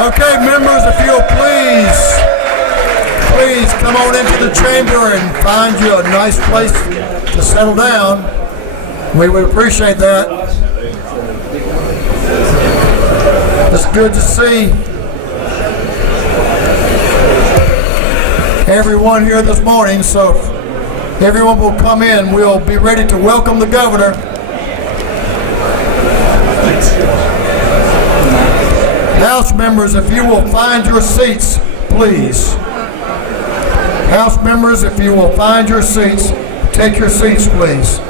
Okay, members, if you'll please come on into the chamber and find you a nice place to settle down. We would appreciate that. It's good to see everyone here this morning, so if everyone will come in, we'll be ready to welcome the governor. House members, if you will find your seats, please. House members, if you will find your seats, take your seats, please.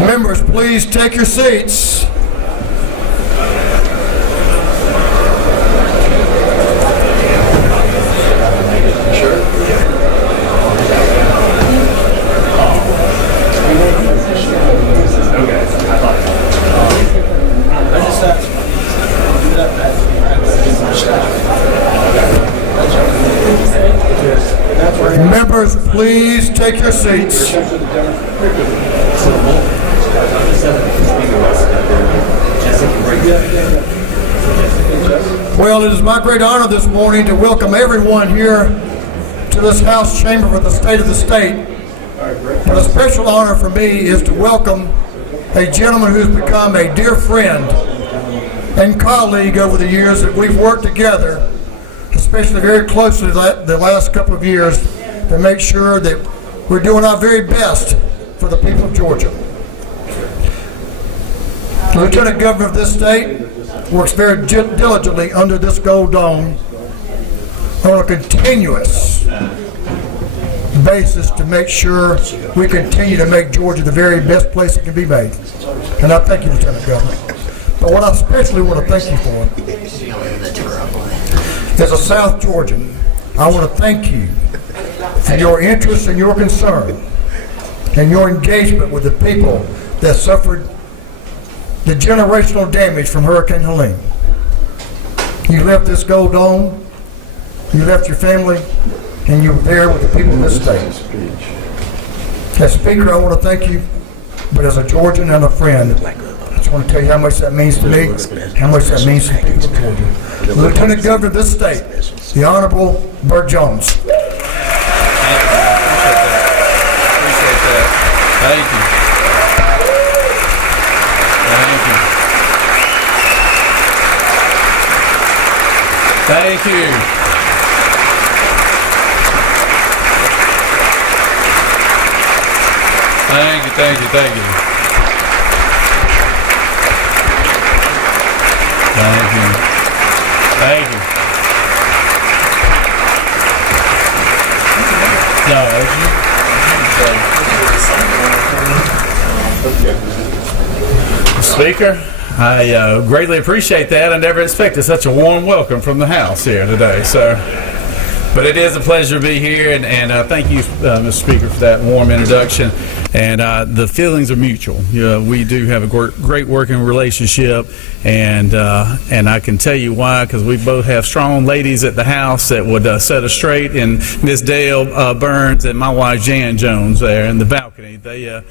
Members, please take your seats. Members, please take your seats. Well, it is my great honor this morning to welcome everyone here to this House chamber for the state of the state. But a special honor for me is to welcome a gentleman who's become a dear friend and colleague over the years that we've worked together, especially very closely the last couple of years, to make sure that we're doing our very best for the people of Georgia. The Lieutenant Governor of this state works very diligently under this gold dome on a continuous basis to make sure we continue to make Georgia the very best place it can be made. And I thank you, Lieutenant Governor. But what I especially want to thank you for, as a South Georgian, I want to thank you for your interest and your concern and your engagement with the people that suffered the generational damage from Hurricane Helene. You left this gold dome, you left your family, and you were there with the people of this state. As Speaker, I want to thank you, but as a Georgian and a friend, I just want to tell you how much that means to me, how much that means to the people of Georgia. The Lieutenant Governor of this state, the Honorable Burt Jones. Appreciate that. Thank you. Thank you. Thank you, thank you, thank you. Thank you. Thank you. Speaker, I greatly appreciate that. I never expected such a warm welcome from the House here today. But it is a pleasure to be here, and thank you, Mr. Speaker, for that warm introduction. And the feelings are mutual. We do have a great working relationship, and I can tell you why, because we both have strong ladies at the House that would set us straight, and Miss Dale Burns and my wife Jan Jones there in the balcony. They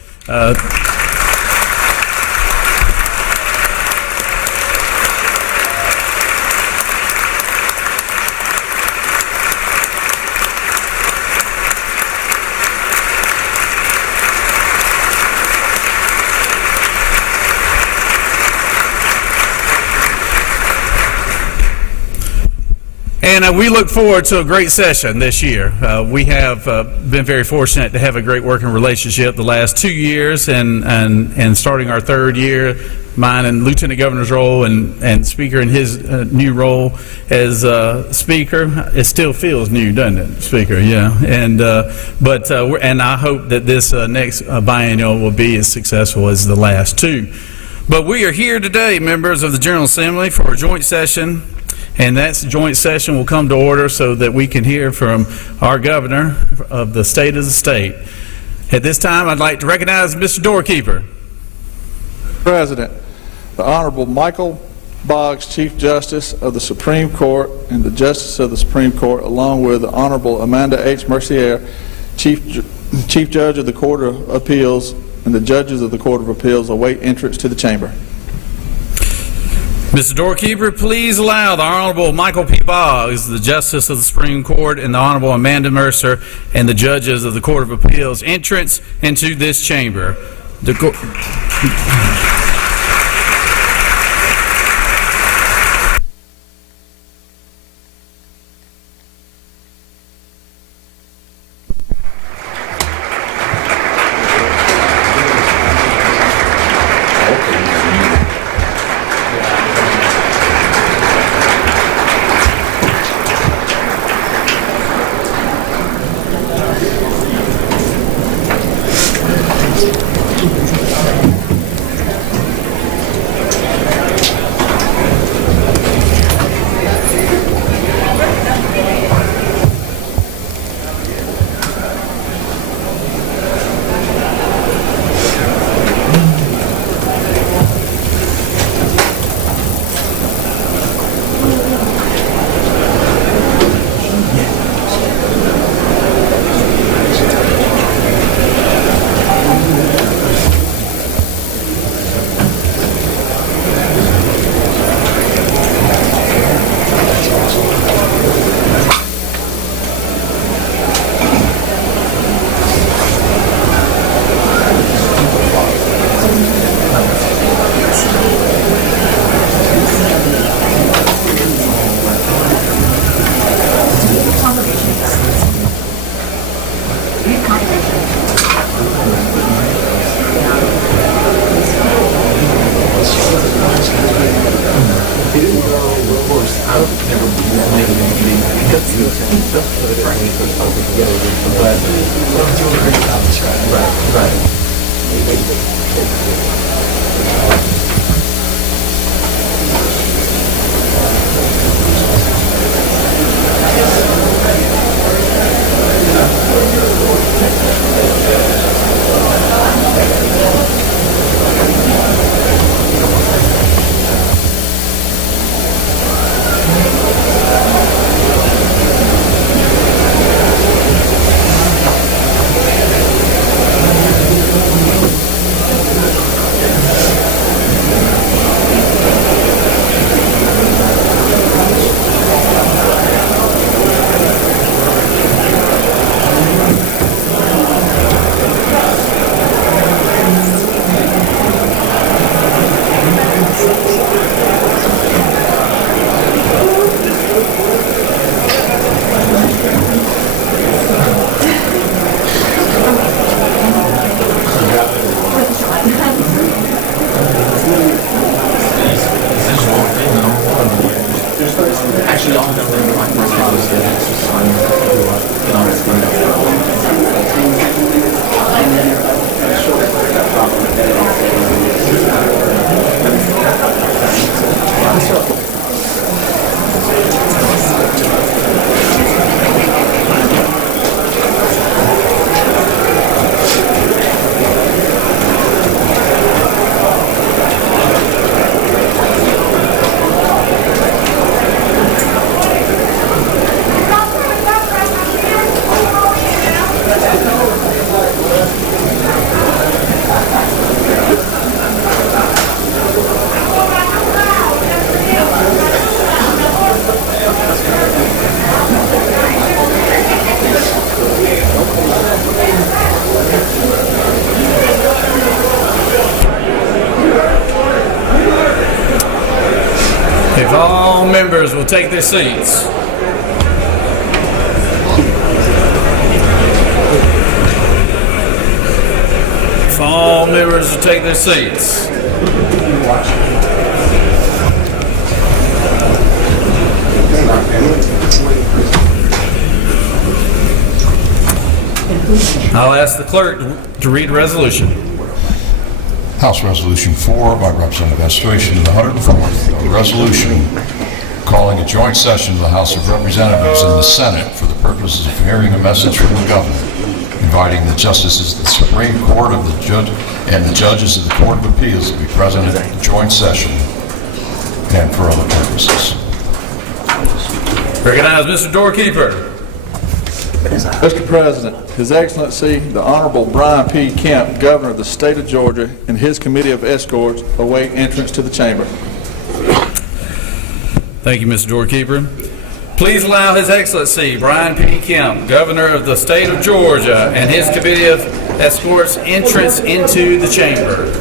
And we look forward to a great session this year. We have been very fortunate to have a great working relationship the last 2 years, and starting our third year. mine in Lieutenant Governor's role and Speaker in his new role as Speaker. It still feels new, doesn't it, Speaker? Yeah. And and I hope that this next biennial will be as successful as the last two. But we are here today, members of the General Assembly, for a joint session, and that joint session will come to order so that we can hear from our governor of the state of the state. At this time, I'd like to recognize Mr. Doorkeeper. President, the Honorable Michael Boggs, Chief Justice of the Supreme Court and the Justice of the Supreme Court, along with the Honorable Amanda H. Mercier, Chief Judge of the Court of Appeals, and the judges of the Court of Appeals await entrance to the chamber. Mr. Doorkeeper, please allow the Honorable Michael P. Boggs, the Justice of the Supreme Court, and the Honorable Amanda Mercer, and the judges of the Court of Appeals, entrance into this chamber. If all members will take their seats. If all members will take their seats. I'll ask the clerk to read the resolution. House Resolution 4 by Representative Estration, the 104th, a resolution calling a joint session of the House of Representatives and the Senate for the purposes of hearing a message from the governor, inviting the justices of the Supreme Court of the judge and the judges of the Court of Appeals to be present at the joint session and for other purposes. Recognize Mr. Doorkeeper. Mr. President, His Excellency, the Honorable Brian P. Kemp, Governor of the State of Georgia, and his Committee of Escorts await entrance to the chamber. Thank you, Mr. Doorkeeper. Please allow His Excellency Brian P. Kemp, Governor of the State of Georgia, and his Committee of Escorts entrance into the chamber.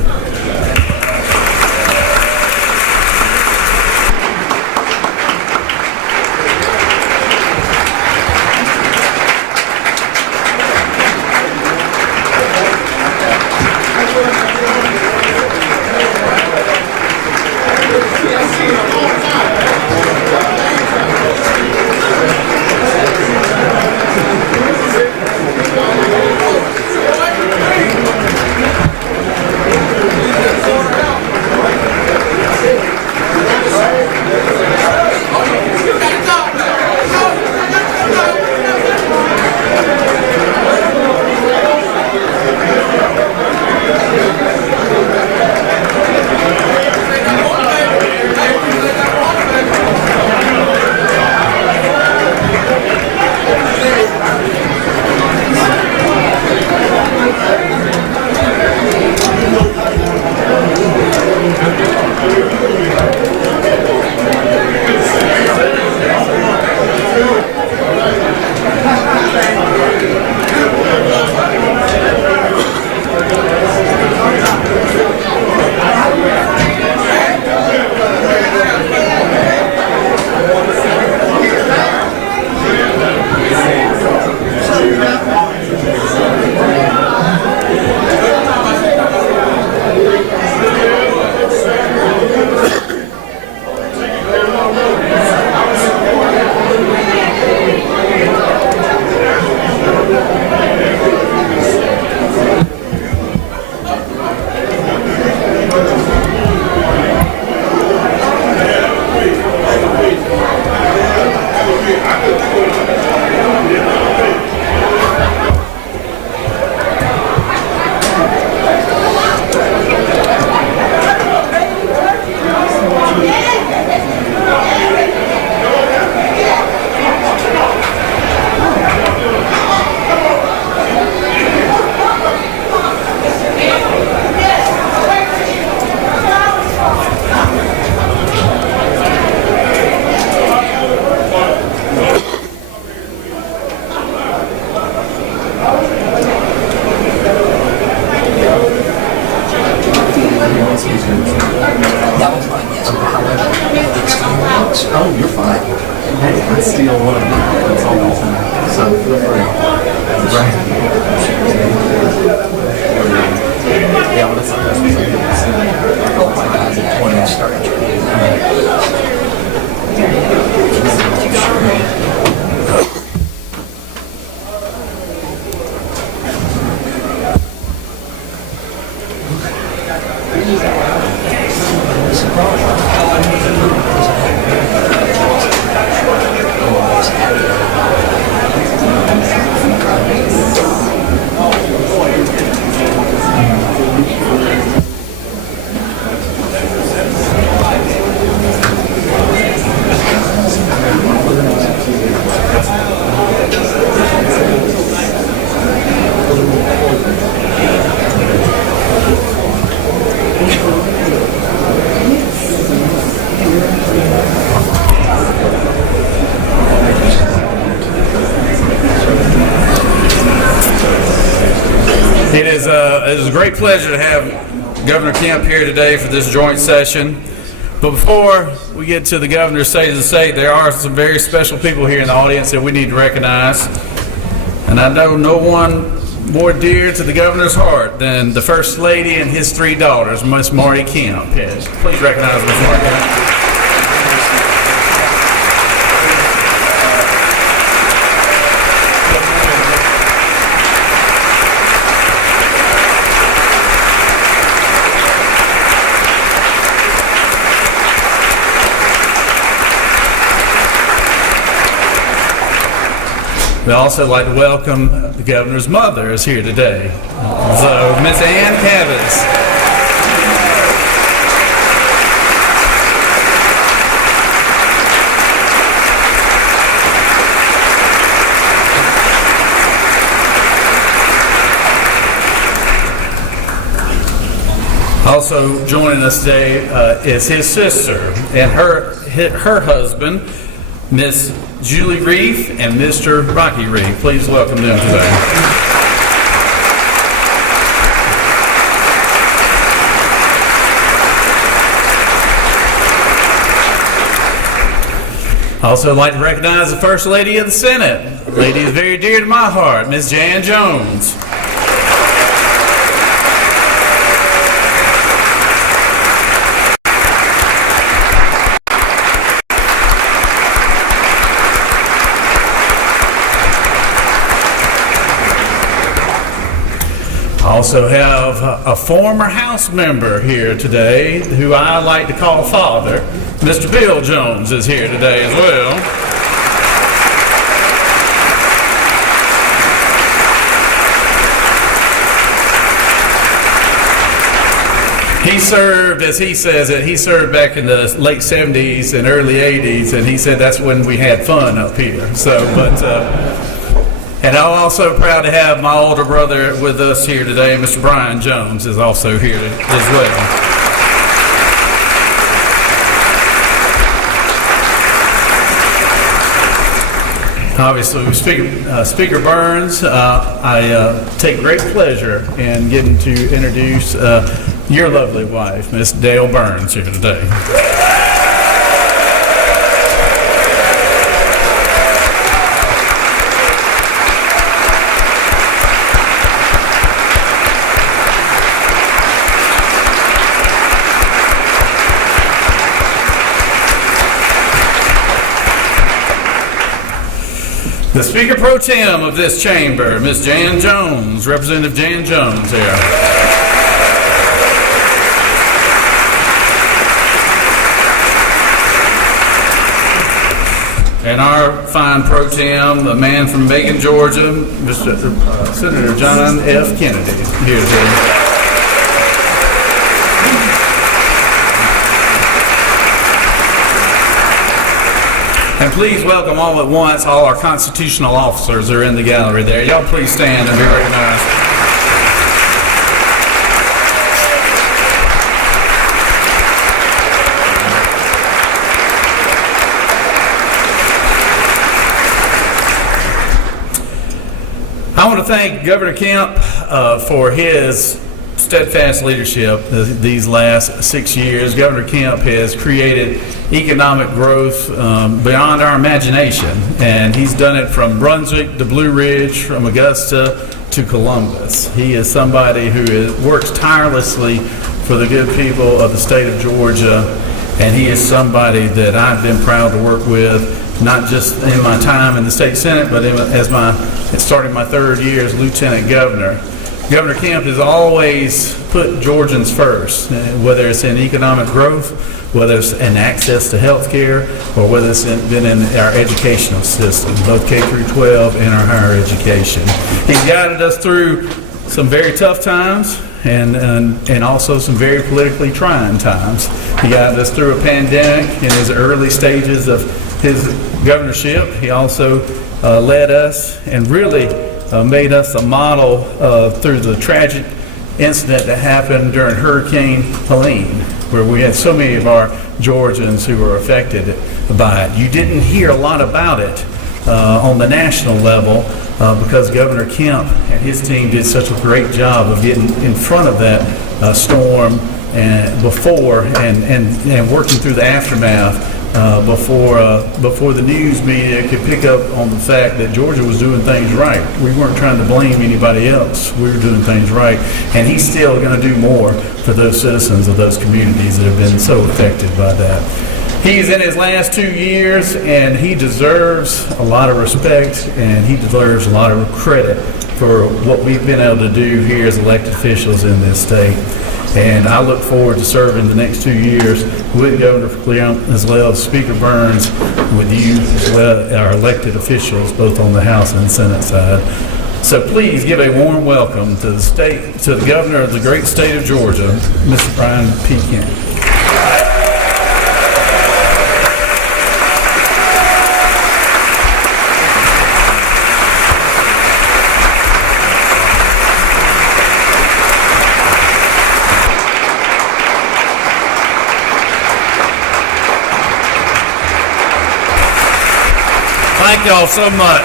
Oh, you're fine. Hey, I still want to do that. That's all the time. So feel free. Right. Yeah, well, that's what oh my God, it's 20 started. It is a great pleasure to have Governor Kemp here today for this joint session. But before we get to the governor's state of the state, there are some very special people here in the audience that we need to recognize. And I know no one more dear to the governor's heart than the First Lady and his 3 daughters, Miss Marty Kemp. Yes. Please recognize Miss Marty Kemp. We'd also like to welcome the governor's mother is here today. So, Miss Ann Cavins. Also joining us today is his sister and her husband, Miss Julie Reef and Mr. Rocky Reef. Please welcome them today. Also like to recognize the First Lady of the Senate. The lady is very dear to my heart, Miss Jan Jones. Also have a former House member here today who I like to call Father. Mr. Bill Jones is here today as well. He served, as he says it, he served back in the late 70s and early 80s, and he said that's when we had fun up here. So, and I'm also proud to have my older brother with us here today. Mr. Brian Jones is also here as well. Obviously, Speaker Burns, I take great pleasure in getting to introduce your lovely wife, Miss Dale Burns, here today. The Speaker Pro Tem of this chamber, Ms. Jan Jones, Representative Jan Jones here. And our fine Pro Tem, the man from Macon, Georgia, Mr. Senator John F. Kennedy, here today. And please welcome all at once, all our constitutional officers are in the gallery there. Y'all please stand and be recognized. I want to thank Governor Kemp for his steadfast leadership these last 6 years. Governor Kemp has created economic growth beyond our imagination, and he's done it from Brunswick to Blue Ridge, from Augusta to Columbus. He is somebody who works tirelessly for the good people of the state of Georgia, and he is somebody that I've been proud to work with, not just in my time in the state senate, but as starting my 3rd year as lieutenant governor. Governor Kemp has always put Georgians first, whether it's in economic growth, whether it's in access to health care, or whether it's been in our educational system, both K through 12 and our higher education. He's guided us through some very tough times and also some very politically trying times. He guided us through a pandemic in his early stages of his governorship. He also led us and really made us a model through the tragic incident that happened during Hurricane Helene, where we had so many of our Georgians who were affected by it. You didn't hear a lot about it on the national level because Governor Kemp and his team did such a great job of getting in front of that storm and before and working through the aftermath before the news media could pick up on the fact that Georgia was doing things right. We weren't trying to blame anybody else. We were doing things right, and he's still going to do more for those citizens of those communities that have been so affected by that. He's in his last 2 years, and he deserves a lot of respect, and he deserves a lot of credit for what we've been able to do here as elected officials in this state. And I look forward to serving the next 2 years with Governor Cleon as well as Speaker Burns, with you as well, our elected officials, both on the House and Senate side. So please give a warm welcome to the Governor of the great state of Georgia, Mr. Brian P. Kemp. Thank y'all so much.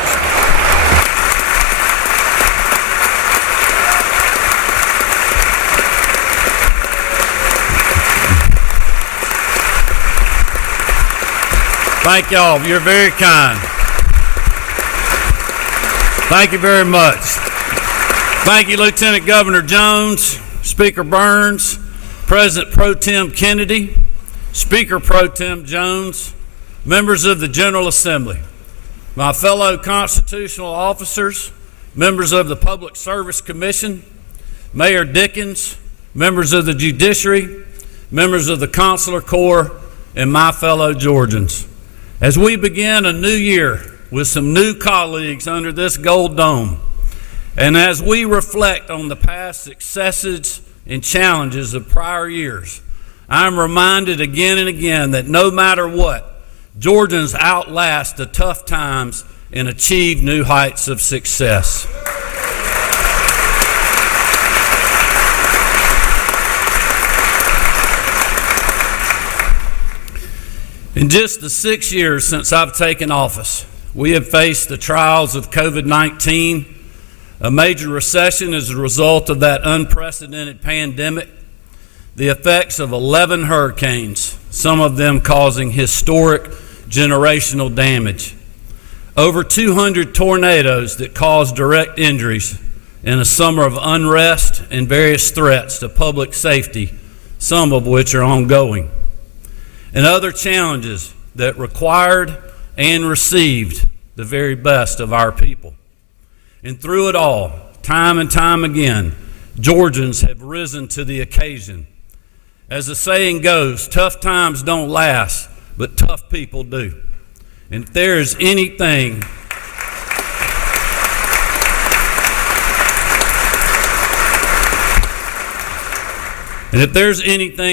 Thank y'all. You're very kind. Thank you very much. Thank you, Lieutenant Governor Jones, Speaker Burns, President Pro Tem Kennedy, Speaker Pro Tem Jones, members of the General Assembly, my fellow constitutional officers, members of the Public Service Commission, Mayor Dickens, members of the Judiciary, members of the Consular Corps, and my fellow Georgians. As we begin a new year with some new colleagues under this gold dome, and as we reflect on the past successes and challenges of prior years, I'm reminded again and again that no matter what, Georgians outlast the tough times and achieve new heights of success. In just the 6 years since I've taken office, we have faced the trials of COVID-19, a major recession as a result of that unprecedented pandemic, the effects of 11 hurricanes, some of them causing historic generational damage, over 200 tornadoes that caused direct injuries, and a summer of unrest and various threats to public safety, some of which are ongoing, and other challenges that required and received the very best of our people. And through it all, time and time again, Georgians have risen to the occasion. As the saying goes, tough times don't last, but tough people do. And if there is anything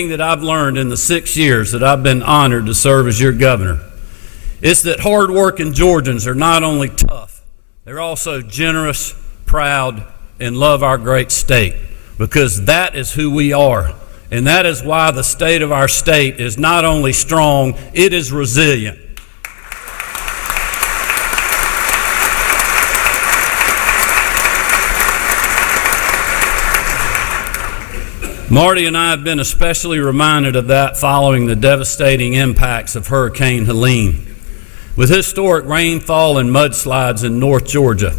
that I've learned in the 6 years that I've been honored to serve as your governor, it's that hard-working Georgians are not only tough, they're also generous, proud, and love our great state, because that is who we are. And that is why the state of our state is not only strong, it is resilient. Marty and I have been especially reminded of that following the devastating impacts of Hurricane Helene. With historic rainfall and mudslides in North Georgia,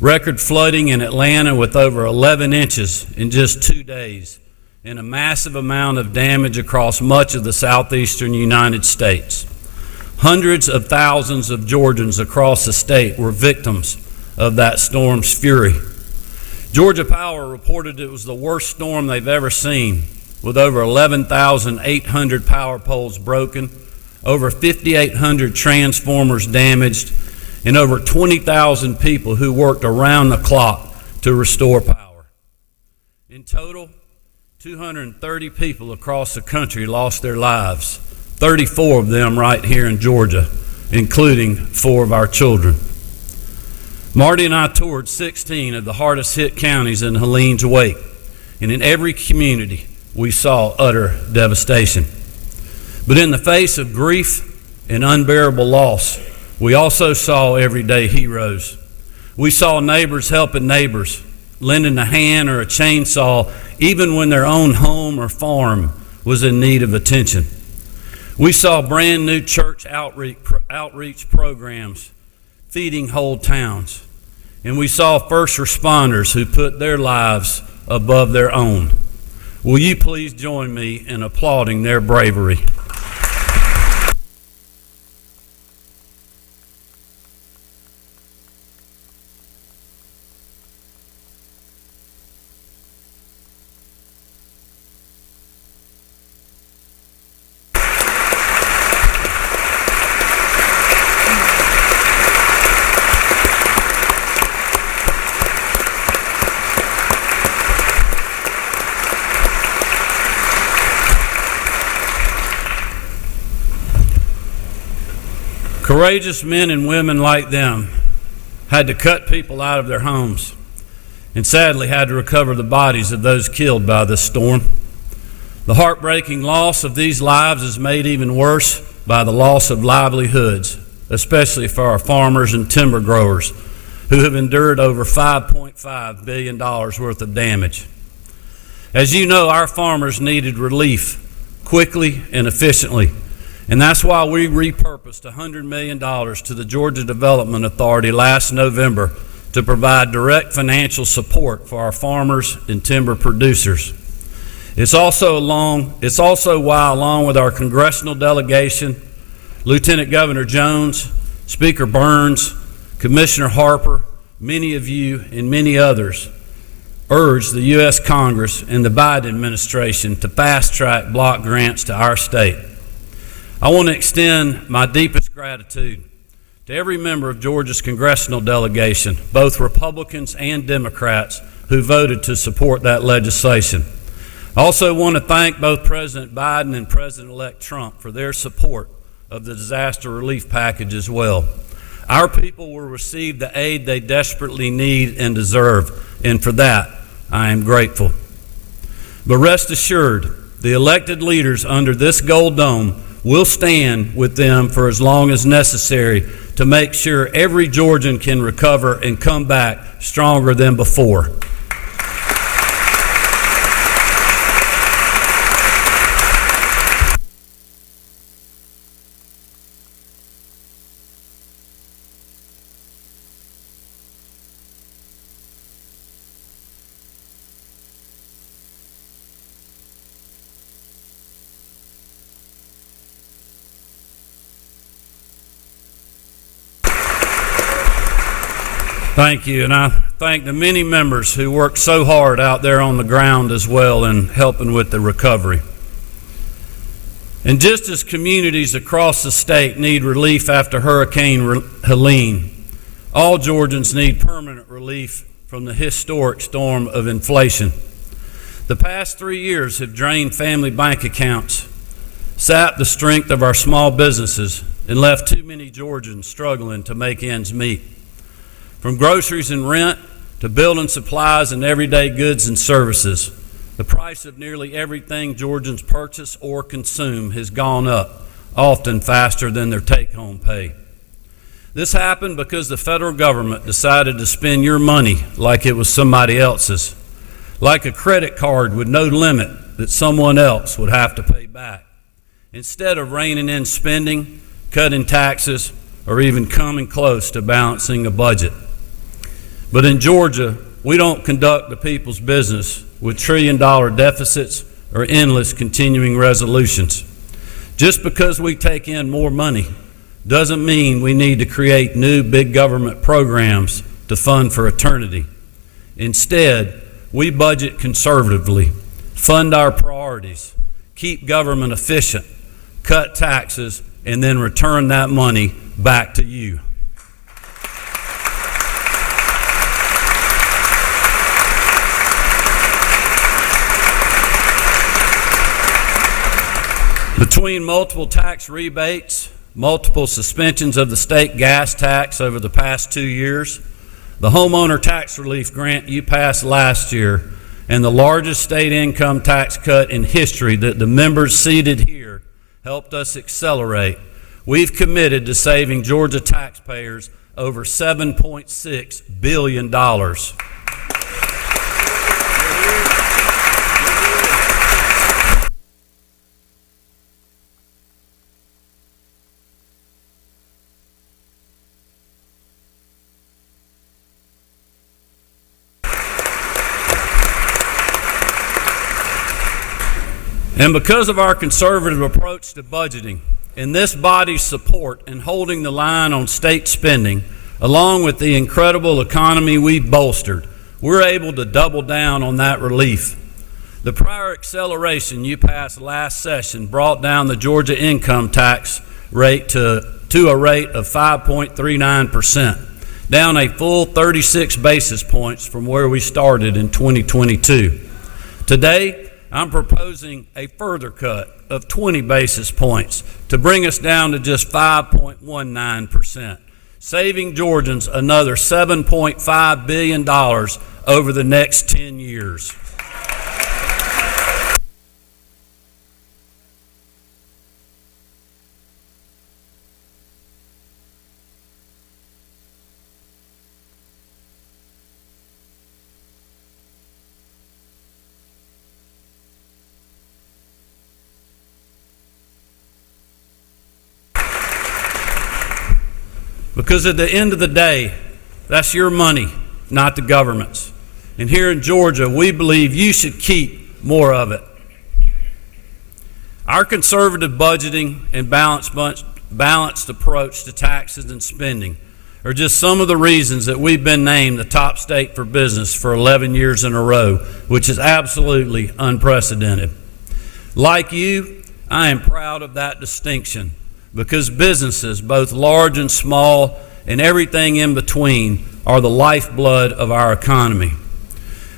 record flooding in Atlanta with over 11 inches in just 2 days, and a massive amount of damage across much of the southeastern United States. Hundreds of thousands of Georgians across the state were victims of that storm's fury. Georgia Power reported it was the worst storm they've ever seen, with over 11,800 power poles broken, over 5,800 transformers damaged, and over 20,000 people who worked around the clock to restore power. In total, 230 people across the country lost their lives, 34 of them right here in Georgia, including 4 of our children. Marty and I toured 16 of the hardest hit counties in Helene's wake, and in every community we saw utter devastation. But in the face of grief and unbearable loss, we also saw everyday heroes. We saw neighbors helping neighbors, lending a hand or a chainsaw even when their own home or farm was in need of attention. We saw brand new church outreach programs feeding whole towns. And we saw first responders who put their lives above their own. Will you please join me in applauding their bravery? Courageous men and women like them had to cut people out of their homes and sadly had to recover the bodies of those killed by this storm. The heartbreaking loss of these lives is made even worse by the loss of livelihoods, especially for our farmers and timber growers who have endured over $5.5 billion worth of damage. As you know, our farmers needed relief quickly and efficiently. And that's why we repurposed $100 million to the Georgia Development Authority last November to provide direct financial support for our farmers and timber producers. It's also why, along with our congressional delegation, Lieutenant Governor Jones, Speaker Burns, Commissioner Harper, many of you, and many others, urged the U.S. Congress and the Biden administration to fast-track block grants to our state. I want to extend my deepest gratitude to every member of Georgia's congressional delegation, both Republicans and Democrats, who voted to support that legislation. I also want to thank both President Biden and President-elect Trump for their support of the disaster relief package as well. Our people will receive the aid they desperately need and deserve, and for that, I am grateful. But rest assured, the elected leaders under this Gold Dome will stand with them for as long as necessary to make sure every Georgian can recover and come back stronger than before. Thank you, and I thank the many members who worked so hard out there on the ground as well in helping with the recovery. And just as communities across the state need relief after Hurricane Helene, all Georgians need permanent relief from the historic storm of inflation. The past 3 years have drained family bank accounts, sapped the strength of our small businesses, and left too many Georgians struggling to make ends meet. From groceries and rent to building supplies and everyday goods and services, the price of nearly everything Georgians purchase or consume has gone up, often faster than their take-home pay. This happened because the federal government decided to spend your money like it was somebody else's, like a credit card with no limit that someone else would have to pay back, instead of reining in spending, cutting taxes, or even coming close to balancing a budget. But in Georgia, we don't conduct the people's business with trillion-dollar deficits or endless continuing resolutions. Just because we take in more money doesn't mean we need to create new big government programs to fund for eternity. Instead, we budget conservatively, fund our priorities, keep government efficient, cut taxes, and then return that money back to you. Between multiple tax rebates, multiple suspensions of the state gas tax over the past 2 years, the homeowner tax relief grant you passed last year, and the largest state income tax cut in history that the members seated here helped us accelerate, we've committed to saving Georgia taxpayers over $7.6 billion. And because of our conservative approach to budgeting and this body's support in holding the line on state spending, along with the incredible economy we've bolstered, we're able to double down on that relief. The prior acceleration you passed last session brought down the Georgia income tax rate to a rate of 5.39%, down a full 36 basis points from where we started in 2022. Today, I'm proposing a further cut of 20 basis points to bring us down to just 5.19%, saving Georgians another $7.5 billion over the next 10 years. Because at the end of the day, that's your money, not the government's. And here in Georgia, we believe you should keep more of it. Our conservative budgeting and balanced approach to taxes and spending are just some of the reasons that we've been named the top state for business for 11 years in a row, which is absolutely unprecedented. Like you, I am proud of that distinction, because businesses, both large and small, and everything in between, are the lifeblood of our economy.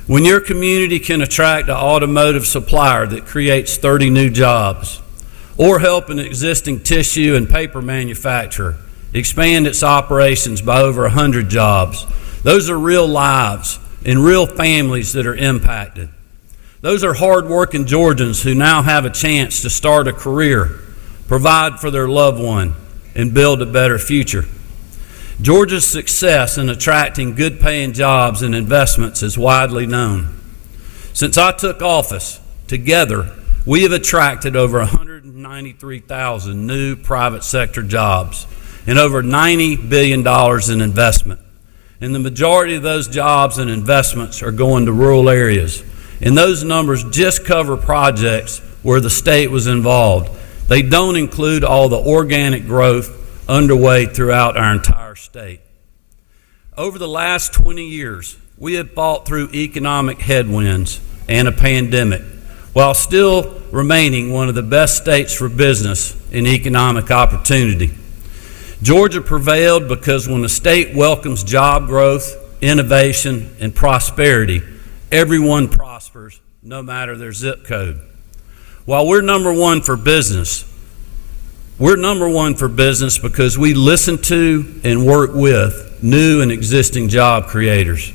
When your community can attract an automotive supplier that creates 30 new jobs, or help an existing tissue and paper manufacturer expand its operations by over 100 jobs, those are real lives and real families that are impacted. Those are hard-working Georgians who now have a chance to start a career, provide for their loved one, and build a better future. Georgia's success in attracting good-paying jobs and investments is widely known. Since I took office, together, we have attracted over 193,000 new private sector jobs and over $90 billion in investment. And the majority of those jobs and investments are going to rural areas. And those numbers just cover projects where the state was involved. They don't include all the organic growth underway throughout our entire state. Over the last 20 years, we have fought through economic headwinds and a pandemic, while still remaining one of the best states for business and economic opportunity. Georgia prevailed because when a state welcomes job growth, innovation, and prosperity, everyone prospers, no matter their zip code. While we're number one for business because we listen to and work with new and existing job creators.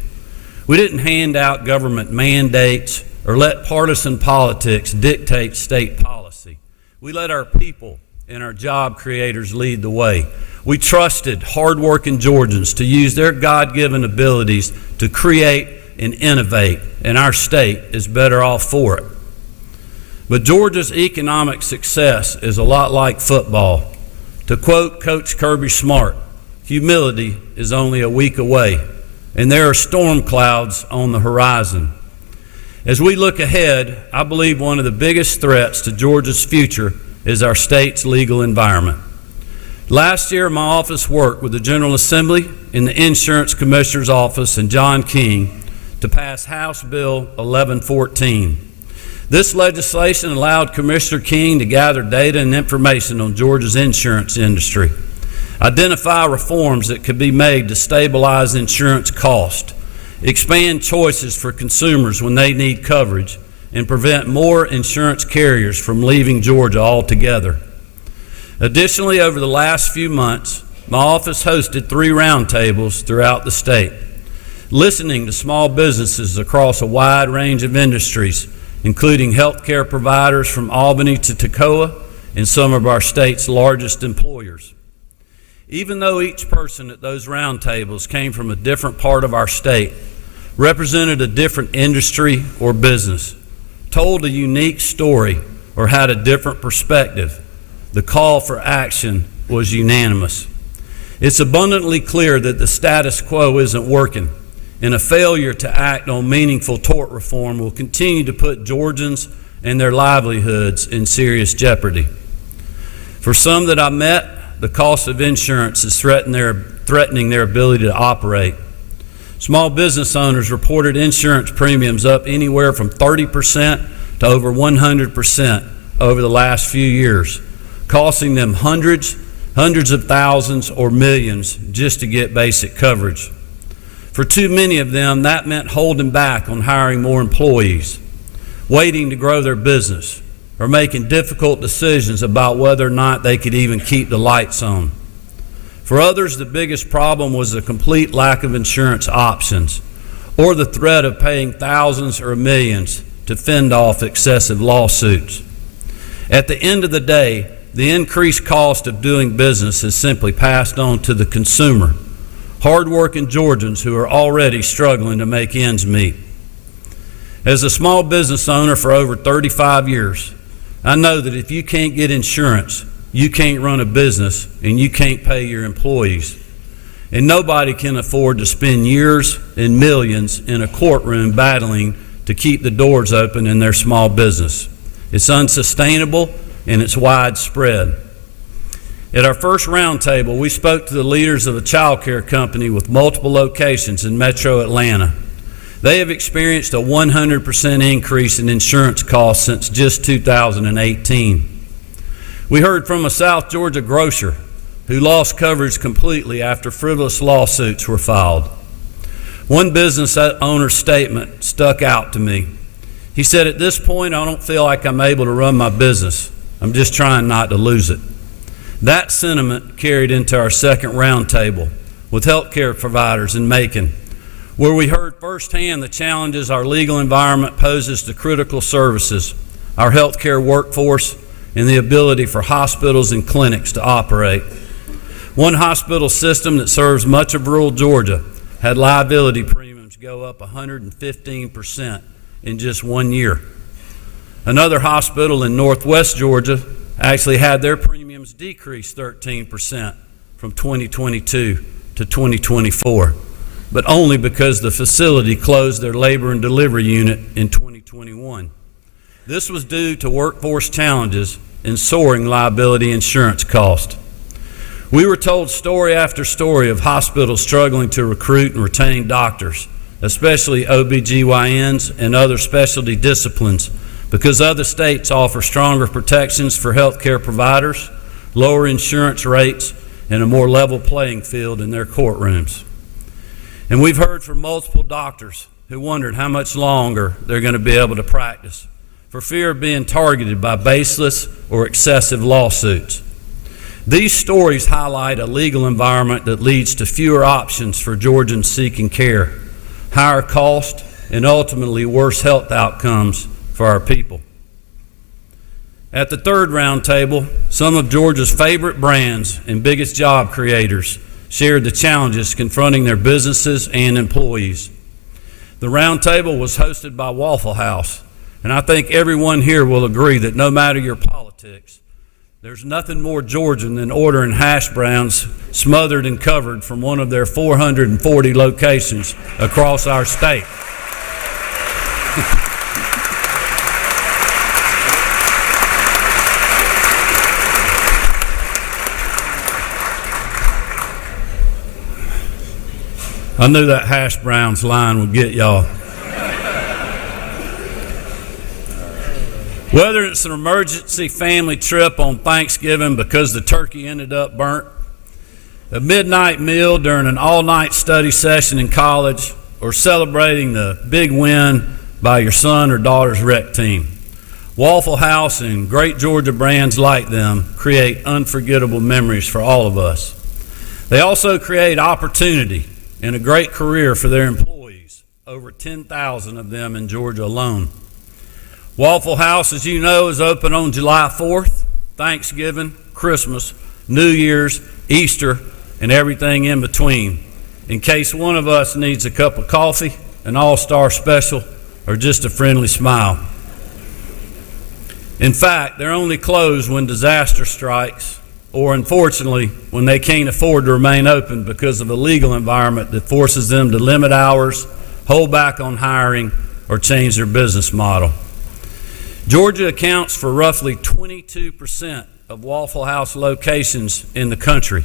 We didn't hand out government mandates or let partisan politics dictate state policy. We let our people and our job creators lead the way. We trusted hardworking Georgians to use their God-given abilities to create and innovate, and our state is better off for it. But Georgia's economic success is a lot like football. To quote Coach Kirby Smart, humility is only a week away, and there are storm clouds on the horizon. As we look ahead, I believe one of the biggest threats to Georgia's future is our state's legal environment. Last year, my office worked with the General Assembly and the Insurance Commissioner's Office and John King to pass House Bill 1114. This legislation allowed Commissioner King to gather data and information on Georgia's insurance industry, identify reforms that could be made to stabilize insurance costs, expand choices for consumers when they need coverage, and prevent more insurance carriers from leaving Georgia altogether. Additionally, over the last few months, my office hosted 3 roundtables throughout the state, listening to small businesses across a wide range of industries, including healthcare providers from Albany to Toccoa and some of our state's largest employers. Even though each person at those roundtables came from a different part of our state, represented a different industry or business, told a unique story, or had a different perspective, the call for action was unanimous. It's abundantly clear that the status quo isn't working, and a failure to act on meaningful tort reform will continue to put Georgians and their livelihoods in serious jeopardy. For some that I met, the cost of insurance is threatening their ability to operate. Small business owners reported insurance premiums up anywhere from 30% to over 100% over the last few years, costing them hundreds of thousands or millions just to get basic coverage. For too many of them, that meant holding back on hiring more employees, waiting to grow their business, or making difficult decisions about whether or not they could even keep the lights on. For others, the biggest problem was the complete lack of insurance options, or the threat of paying thousands or millions to fend off excessive lawsuits. At the end of the day, the increased cost of doing business is simply passed on to the consumer, hard-working Georgians who are already struggling to make ends meet. As a small business owner for over 35 years, I know that if you can't get insurance, you can't run a business and you can't pay your employees. And nobody can afford to spend years and millions in a courtroom battling to keep the doors open in their small business. It's unsustainable and it's widespread. At our first roundtable, we spoke to the leaders of a child care company with multiple locations in metro Atlanta. They have experienced a 100% increase in insurance costs since just 2018. We heard from a South Georgia grocer who lost coverage completely after frivolous lawsuits were filed. One business owner's statement stuck out to me. He said, "At this point, I don't feel like I'm able to run my business. I'm just trying not to lose it." That sentiment carried into our second roundtable with healthcare providers in Macon, where we heard firsthand the challenges our legal environment poses to critical services, our healthcare workforce, and the ability for hospitals and clinics to operate. One hospital system that serves much of rural Georgia had liability premiums go up 115% in just 1 year. Another hospital in northwest Georgia actually had their premiums decrease 13% from 2022 to 2024, but only because the facility closed their labor and delivery unit in 2021. This was due to workforce challenges and soaring liability insurance costs. We were told story after story of hospitals struggling to recruit and retain doctors, especially OBGYNs and other specialty disciplines, because other states offer stronger protections for healthcare providers, lower insurance rates, and a more level playing field in their courtrooms. And we've heard from multiple doctors who wondered how much longer they're going to be able to practice for fear of being targeted by baseless or excessive lawsuits. These stories highlight a legal environment that leads to fewer options for Georgians seeking care, higher cost, and ultimately worse health outcomes for our people. At the third roundtable, some of Georgia's favorite brands and biggest job creators shared the challenges confronting their businesses and employees. The roundtable was hosted by Waffle House, and I think everyone here will agree that no matter your politics, there's nothing more Georgian than ordering hash browns smothered and covered from one of their 440 locations across our state. I knew that hash browns line would get y'all. Whether it's an emergency family trip on Thanksgiving because the turkey ended up burnt, a midnight meal during an all-night study session in college, or celebrating the big win by your son or daughter's rec team, Waffle House and great Georgia brands like them create unforgettable memories for all of us. They also create opportunity and a great career for their employees, over 10,000 of them in Georgia alone. Waffle House, as you know, is open on July 4th, Thanksgiving, Christmas, New Year's, Easter, and everything in between, in case one of us needs a cup of coffee, an all-star special, or just a friendly smile. In fact, they're only closed when disaster strikes, or unfortunately, when they can't afford to remain open because of a legal environment that forces them to limit hours, hold back on hiring, or change their business model. Georgia accounts for roughly 22% of Waffle House locations in the country,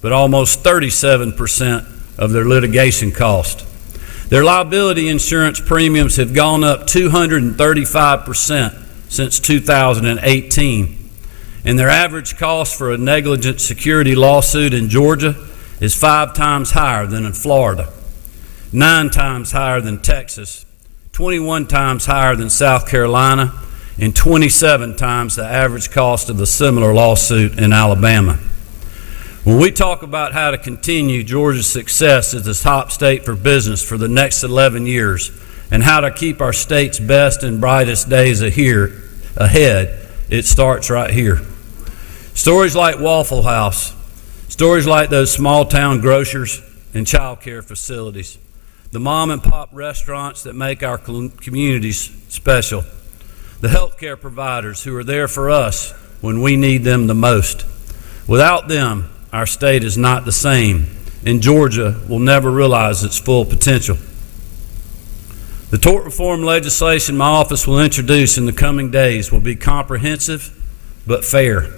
but almost 37% of their litigation cost. Their liability insurance premiums have gone up 235% since 2018, and their average cost for a negligent security lawsuit in Georgia is 5 times higher than in Florida, 9 times higher than Texas, 21 times higher than South Carolina, and 27 times the average cost of a similar lawsuit in Alabama. When we talk about how to continue Georgia's success as the top state for business for the next 11 years and how to keep our state's best and brightest days ahead, it starts right here. Stories like Waffle House, stories like those small town grocers and child care facilities, the mom and pop restaurants that make our communities special, the healthcare providers who are there for us when we need them the most. Without them, our state is not the same, and Georgia will never realize its full potential. The tort reform legislation my office will introduce in the coming days will be comprehensive but fair,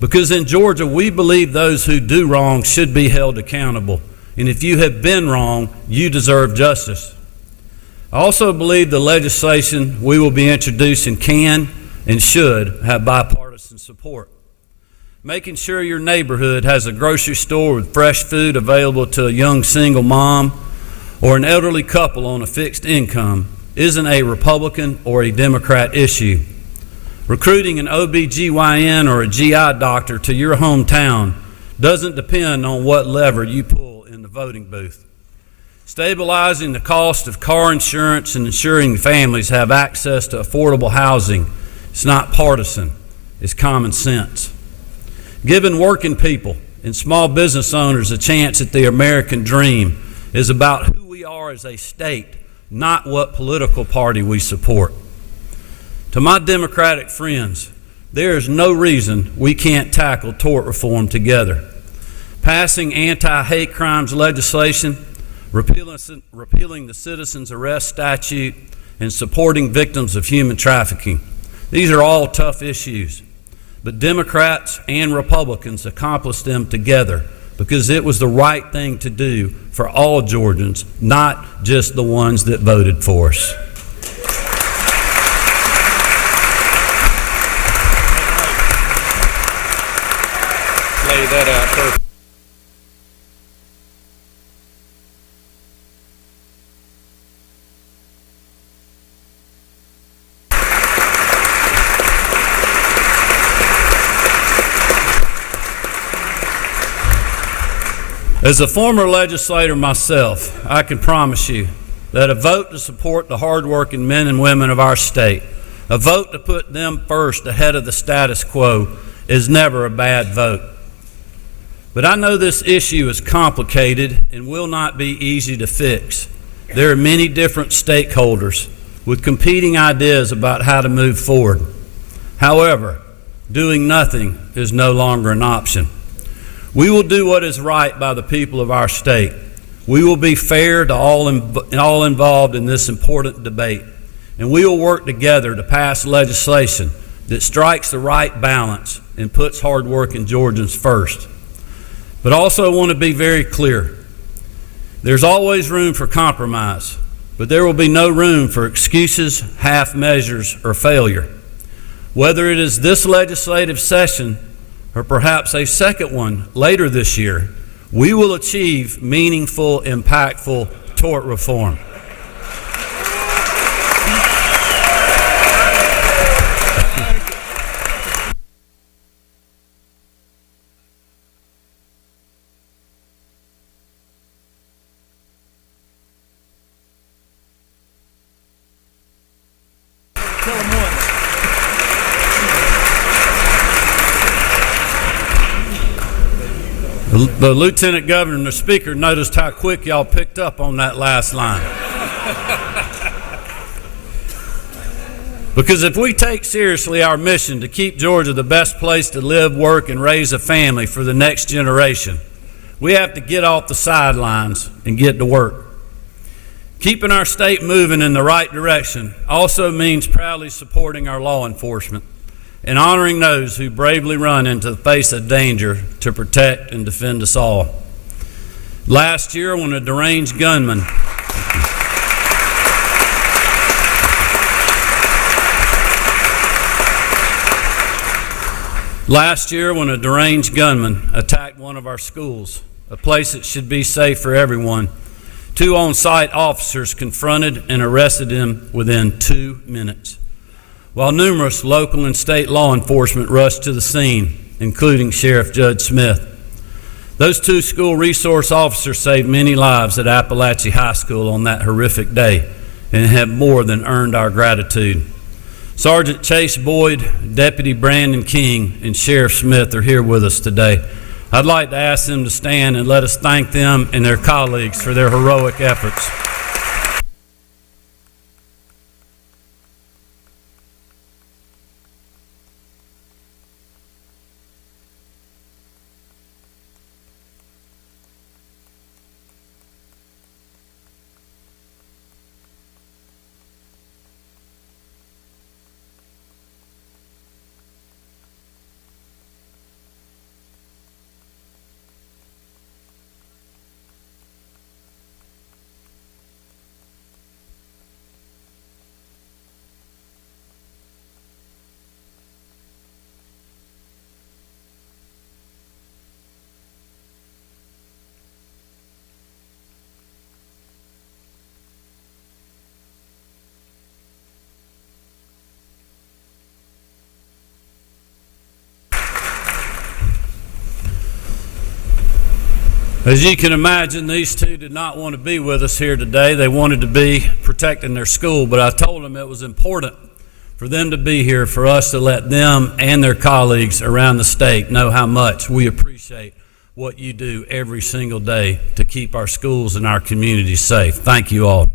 because in Georgia we believe those who do wrong should be held accountable, and if you have been wrong, you deserve justice. I also believe the legislation we will be introducing can and should have bipartisan support. Making sure your neighborhood has a grocery store with fresh food available to a young single mom or an elderly couple on a fixed income isn't a Republican or a Democrat issue. Recruiting an OB/GYN or a GI doctor to your hometown doesn't depend on what lever you pull in the voting booth. Stabilizing the cost of car insurance and ensuring families have access to affordable housing is not partisan, it's common sense. Giving working people and small business owners a chance at the American dream is about who we are as a state, not what political party we support. To my Democratic friends, there is no reason we can't tackle tort reform together. Passing anti-hate crimes legislation, repealing the citizen's arrest statute, and supporting victims of human trafficking. These are all tough issues, but Democrats and Republicans accomplished them together because it was the right thing to do for all Georgians, not just the ones that voted for us. Lay that out first. As a former legislator myself, I can promise you that a vote to support the hardworking men and women of our state, a vote to put them first ahead of the status quo, is never a bad vote. But I know this issue is complicated and will not be easy to fix. There are many different stakeholders with competing ideas about how to move forward. However, doing nothing is no longer an option. We will do what is right by the people of our state. We will be fair to all involved in this important debate, and we will work together to pass legislation that strikes the right balance and puts hardworking Georgians first. But also want to be very clear. There's always room for compromise, but there will be no room for excuses, half measures, or failure. Whether it is this legislative session or perhaps a second one later this year, we will achieve meaningful, impactful tort reform. The Lieutenant Governor and the Speaker noticed how quick y'all picked up on that last line. Because if we take seriously our mission to keep Georgia the best place to live, work, and raise a family for the next generation, we have to get off the sidelines and get to work. Keeping our state moving in the right direction also means proudly supporting our law enforcement and honoring those who bravely run into the face of danger to protect and defend us all. Last year, when a deranged gunman attacked one of our schools, a place that should be safe for everyone, 2 on-site officers confronted and arrested him within 2 minutes, while numerous local and state law enforcement rushed to the scene, including Sheriff Judge Smith. Those 2 school resource officers saved many lives at Appalachia High School on that horrific day and have more than earned our gratitude. Sergeant Chase Boyd, Deputy Brandon King, and Sheriff Smith are here with us today. I'd like to ask them to stand and let us thank them and their colleagues for their heroic efforts. As you can imagine, these 2 did not want to be with us here today. They wanted to be protecting their school, but I told them it was important for them to be here, for us to let them and their colleagues around the state know how much we appreciate what you do every single day to keep our schools and our communities safe. Thank you all.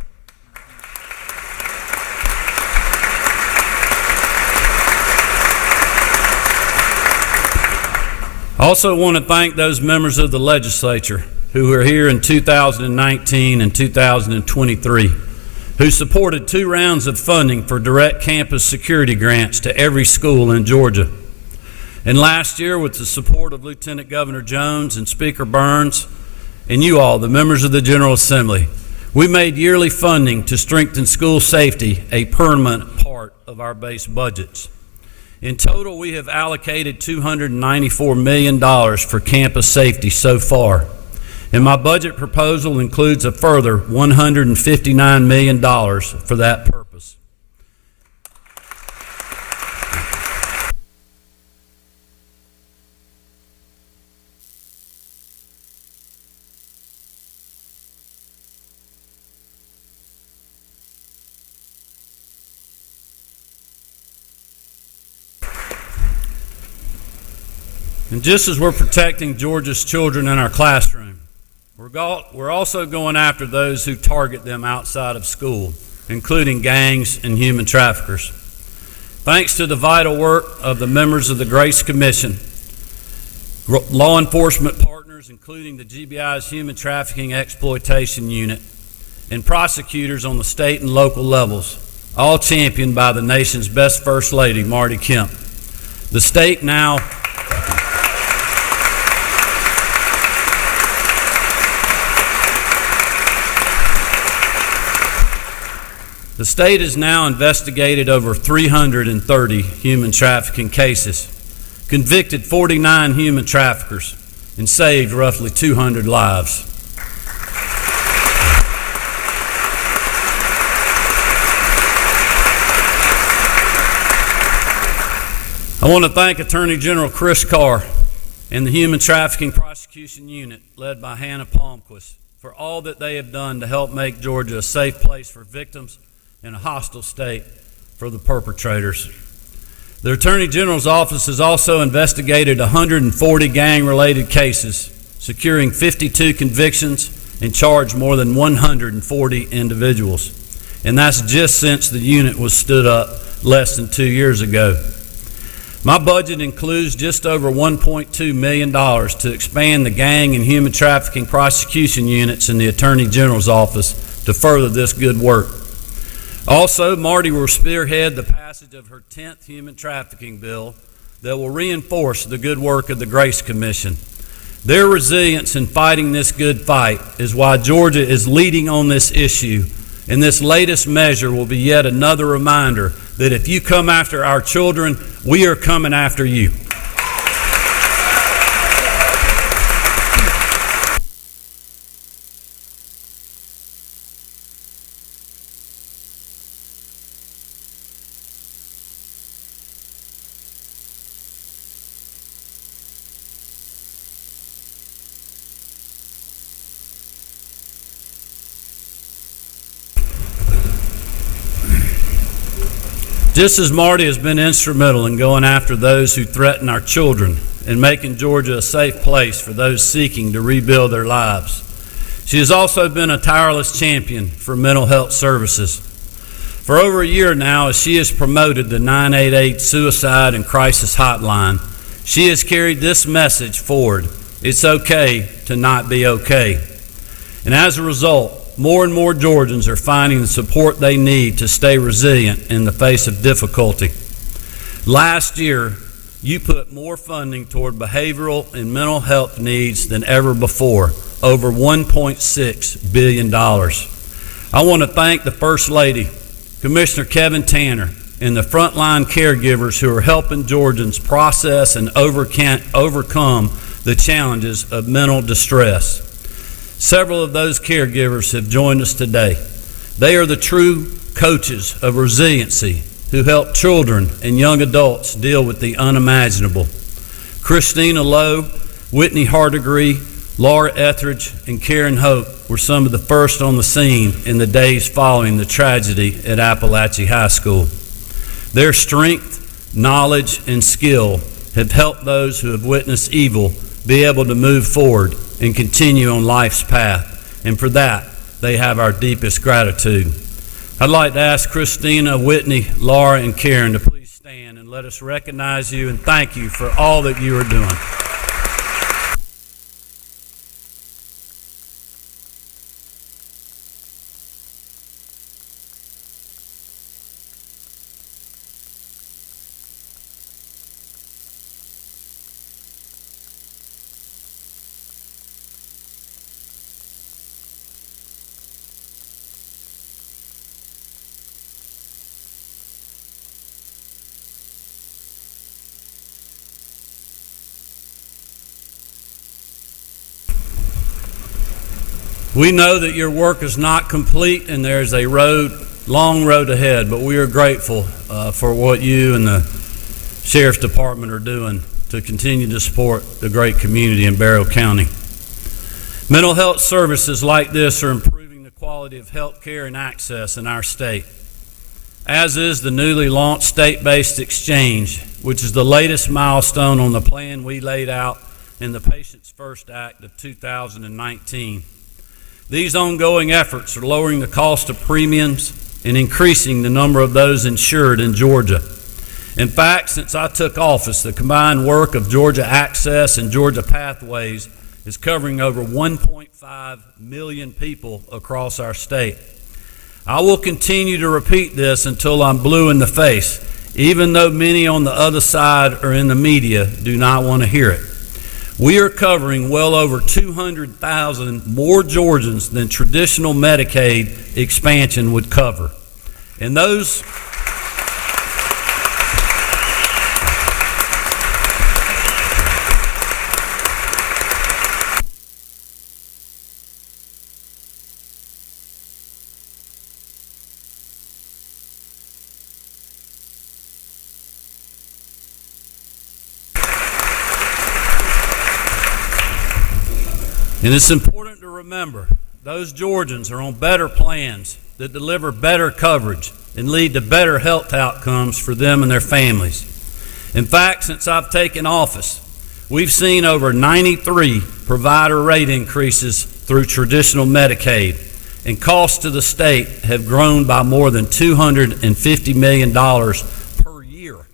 I also want to thank those members of the legislature who were here in 2019 and 2023, who supported 2 rounds of funding for direct campus security grants to every school in Georgia. And last year, with the support of Lieutenant Governor Jones and Speaker Burns and you all, the members of the General Assembly, we made yearly funding to strengthen school safety a permanent part of our base budgets. In total, we have allocated $294 million for campus safety so far, and my budget proposal includes a further $159 million for that purpose. And just as we're protecting Georgia's children in our classroom, we're also going after those who target them outside of school, including gangs and human traffickers. Thanks to the vital work of the members of the Grace Commission, law enforcement partners, including the GBI's Human Trafficking Exploitation Unit, and prosecutors on the state and local levels, all championed by the nation's best First Lady, Marty Kemp. The state has now investigated over 330 human trafficking cases, convicted 49 human traffickers, and saved roughly 200 lives. I want to thank Attorney General Chris Carr and the Human Trafficking Prosecution Unit, led by Hannah Palmquist, for all that they have done to help make Georgia a safe place for victims and a hostile state for the perpetrators. The Attorney General's office has also investigated 140 gang-related cases, securing 52 convictions and charged more than 140 individuals. And that's just since the unit was stood up less than 2 years ago. My budget includes just over $1.2 million to expand the gang and human trafficking prosecution units in the Attorney General's office to further this good work. Also, Marty will spearhead the passage of her 10th human trafficking bill that will reinforce the good work of the Grace Commission. Their resilience in fighting this good fight is why Georgia is leading on this issue, and this latest measure will be yet another reminder that if you come after our children, we are coming after you. Just as Marty has been instrumental in going after those who threaten our children and making Georgia a safe place for those seeking to rebuild their lives, she has also been a tireless champion for mental health services. For over a year now, as she has promoted the 988 Suicide and Crisis Hotline, she has carried this message forward: it's okay to not be okay. And as a result, more and more Georgians are finding the support they need to stay resilient in the face of difficulty. Last year, you put more funding toward behavioral and mental health needs than ever before, over $1.6 billion. I want to thank the First Lady, Commissioner Kevin Tanner, and the frontline caregivers who are helping Georgians process and overcome the challenges of mental distress. Several of those caregivers have joined us today. They are the true coaches of resiliency who help children and young adults deal with the unimaginable. Christina Lowe, Whitney Hardegree, Laura Etheridge, and Karen Hope were some of the first on the scene in the days following the tragedy at Appalachia High School. Their strength, knowledge, and skill have helped those who have witnessed evil be able to move forward and continue on life's path, and for that, they have our deepest gratitude. I'd like to ask Christina, Whitney, Laura, and Karen to please stand and let us recognize you and thank you for all that you are doing. We know that your work is not complete and there's a long road ahead, but we are grateful for what you and the Sheriff's Department are doing to continue to support the great community in Barrow County. Mental health services like this are improving the quality of health care and access in our state, as is the newly launched state-based exchange, which is the latest milestone on the plan we laid out in the Patients First Act of 2019. These ongoing efforts are lowering the cost of premiums and increasing the number of those insured in Georgia. In fact, since I took office, the combined work of Georgia Access and Georgia Pathways is covering over 1.5 million people across our state. I will continue to repeat this until I'm blue in the face, even though many on the other side or in the media do not want to hear it. We are covering well over 200,000 more Georgians than traditional Medicaid expansion would cover. And those And it's important to remember, those Georgians are on better plans that deliver better coverage and lead to better health outcomes for them and their families. In fact, since I've taken office, we've seen over 93 provider rate increases through traditional Medicaid, and costs to the state have grown by more than $250 million per year.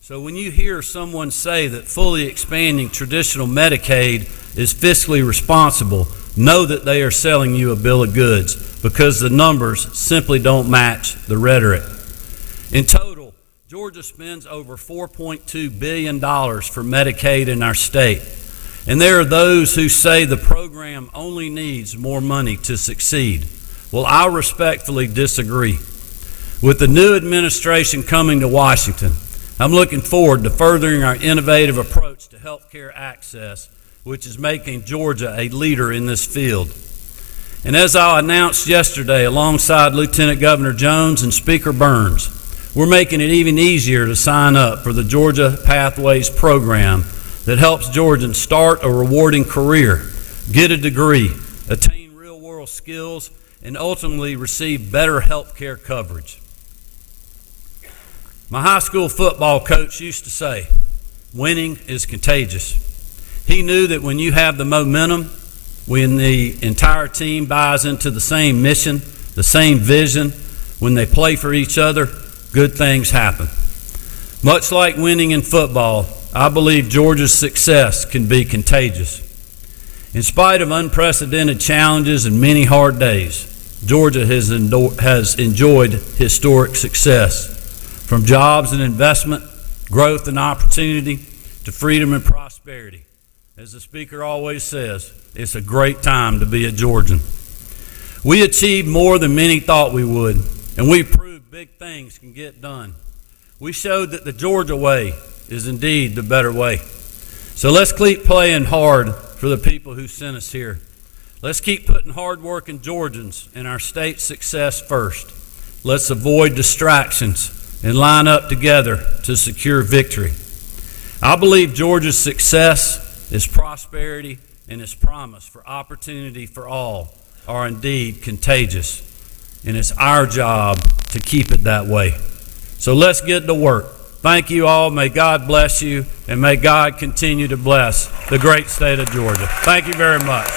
So when you hear someone say that fully expanding traditional Medicaid is fiscally responsible, know that they are selling you a bill of goods because the numbers simply don't match the rhetoric. In total, Georgia spends over $4.2 billion for Medicaid in our state. And there are those who say the program only needs more money to succeed. Well, I respectfully disagree. With the new administration coming to Washington, I'm looking forward to furthering our innovative approach to health care access, which is making Georgia a leader in this field. And as I announced yesterday alongside Lieutenant Governor Jones and Speaker Burns, we're making it even easier to sign up for the Georgia Pathways program that helps Georgians start a rewarding career, get a degree, attain real-world skills, and ultimately receive better health care coverage. My high school football coach used to say, winning is contagious. He knew that when you have the momentum, when the entire team buys into the same mission, the same vision, when they play for each other, good things happen. Much like winning in football, I believe Georgia's success can be contagious. In spite of unprecedented challenges and many hard days, Georgia has enjoyed historic success. From jobs and investment, growth and opportunity, to freedom and prosperity. As the Speaker always says, it's a great time to be a Georgian. We achieved more than many thought we would, and we proved big things can get done. We showed that the Georgia way is indeed the better way. So let's keep playing hard for the people who sent us here. Let's keep putting hard-working Georgians and our state's success first. Let's avoid distractions and line up together to secure victory. I believe Georgia's success, its prosperity, and its promise for opportunity for all are indeed contagious, and it's our job to keep it that way. So let's get to work. Thank you all. May God bless you, and may God continue to bless the great state of Georgia. Thank you very much.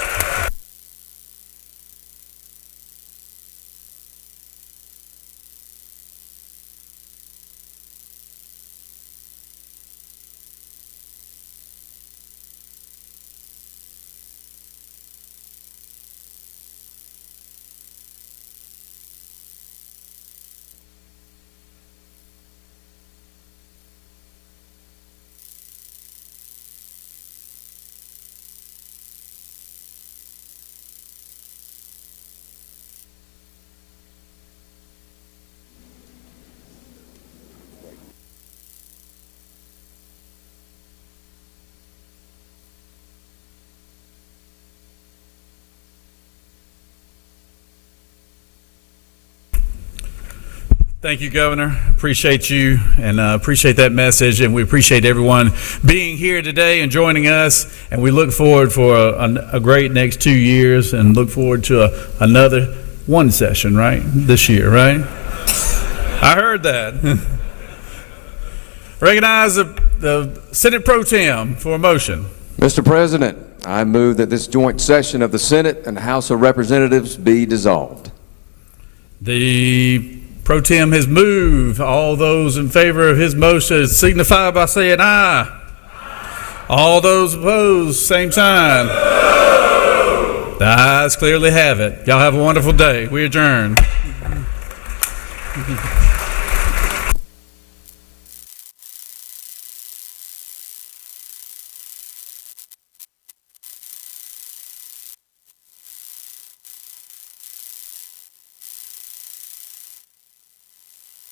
Thank you, Governor. Appreciate you and appreciate that message, and we appreciate everyone being here today and joining us, and we look forward for a great next 2 years and look forward to another one session, right, this year, right? I heard that. Recognize the Senate Pro Tem for a motion. Mr. President, I move that this joint session of the Senate and House of Representatives be dissolved. The Pro Tem has moved. All those in favor of his motion signify by saying aye. All those opposed, same sign. The ayes clearly have it. Y'all have a wonderful day. We adjourn.